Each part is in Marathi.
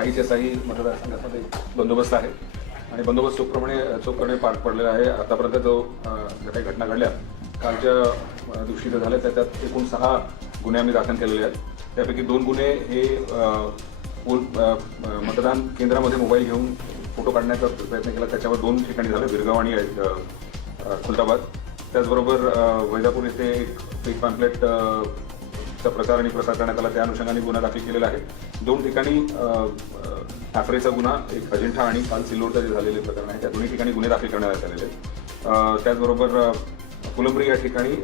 एचएसआई मतदारसंघामध्ये बंदोबस्त आहे. आणि बंदोबस्त चोखप्रमाणे चोखपणे पार पडलेला आहे. आतापर्यंत जो ज्या काही घटना घडल्या कालच्या अ, दिवशी जे झाल्या त्या- त्यात एकूण सहा गुन्हे आम्ही दाखल केलेले आहेत. त्यापैकी दोन गुन्हे हे मतदान केंद्रामध्ये मोबाईल घेऊन फोटो काढण्याचा प्रयत्न केला. त्याच्यावर दोन ठिकाणी झालं. बिरगाव आणि खुलताबाद. त्याचबरोबर वैजापूर येथे एक फेक पॅम्पलेट चा प्रचार आणि प्रसार करण्यात आला. त्या अनुषंगाने गुन्हा दाखल केलेला आहे. दोन ठिकाणी ठाकरेचा गुन्हा एक अजिंठा आणि काल सिल्लोडचा जे झालेले प्रकरण आहे त्या दोन्ही ठिकाणी गुन्हे दाखल करण्यात आलेले आहेत. त्याचबरोबर कुलंबरी फुलंब्री या ठिकाणी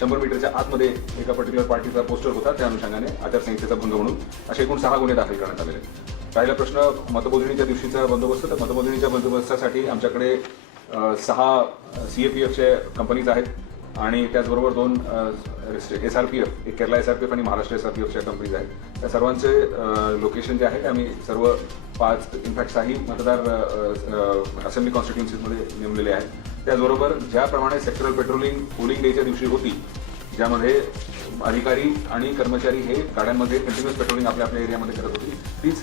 शंभर मीटरच्या आतमध्ये एका पर्टिक्युलर पार्टीचा पोस्टर होता. त्या अनुषंगाने आचारसंहितेचा भंग म्हणून असे एकूण सहा गुन्हे दाखल करण्यात आलेले आहेत. राहिला प्रश्न मतमोजणीच्या दिवशीचा बंदोबस्त तर मतमोजणीच्या बंदोबस्तासाठी आमच्याकडे सहा सी ए पी एफचे कंपनीज आहेत. आणि त्याचबरोबर दोन एस आर पी एफ एक Kerala S R P F आणि महाराष्ट्र एस आर पी एफच्या कंपनीज आहेत. त्या सर्वांचे लोकेशन जे आहे आम्ही सर्व पाच इनफॅक्ट काही मतदार असेंब्ली कॉन्स्टिट्युन्सीजमध्ये नेमलेले आहेत. त्याचबरोबर ज्याप्रमाणे सेक्टरल पेट्रोलिंग पोलिंग डेच्या दिवशी होती ज्यामध्ये अधिकारी आणि कर्मचारी हे गाड्यांमध्ये कंटिन्युअस पेट्रोलिंग आपल्या आपल्या एरियामध्ये करत होती. तीच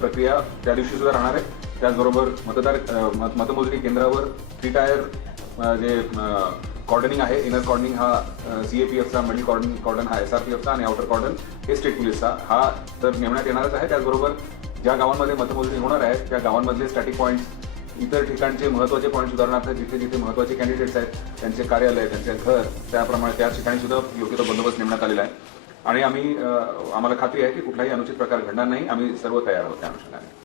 प्रक्रिया त्या दिवशी सुद्धा राहणार आहे. त्याचबरोबर मतदार मत- मतमोजणी केंद्रावर थ्री टायर जे कॉर्डनिंग आहे इनर कॉर्डनिंग हा सी ए पी एफचा मिडल कॉर्डन कॉर्डन हा एस आर पी एफचा आणि आउटर कॉर्डन हे स्टेट पोलीसचा हा तर नेमण्यात येणारच आहे. त्याचबरोबर ज्या गावांमध्ये मतमोजणी होणार आहे त्या गावांमधले स्टॅटिक पॉईंट्स इतर ठिकाणचे महत्त्वाचे पॉईंट्स उदाहरणार्थ जिथे जिथे महत्त्वाचे कॅन्डिडेट्स आहेत त्यांचे कार्यालय त्यांचे घर त्याप्रमाणे त्या ठिकाणी सुद्धा योग्य तो बंदोबस्त नेमण्यात आलेला आहे. आणि आम्ही आम्हाला खात्री आहे की कुठलाही अनुचित प्रकार घडणार नाही. आम्ही सर्व तयार आहोत त्या अनुषंगाने.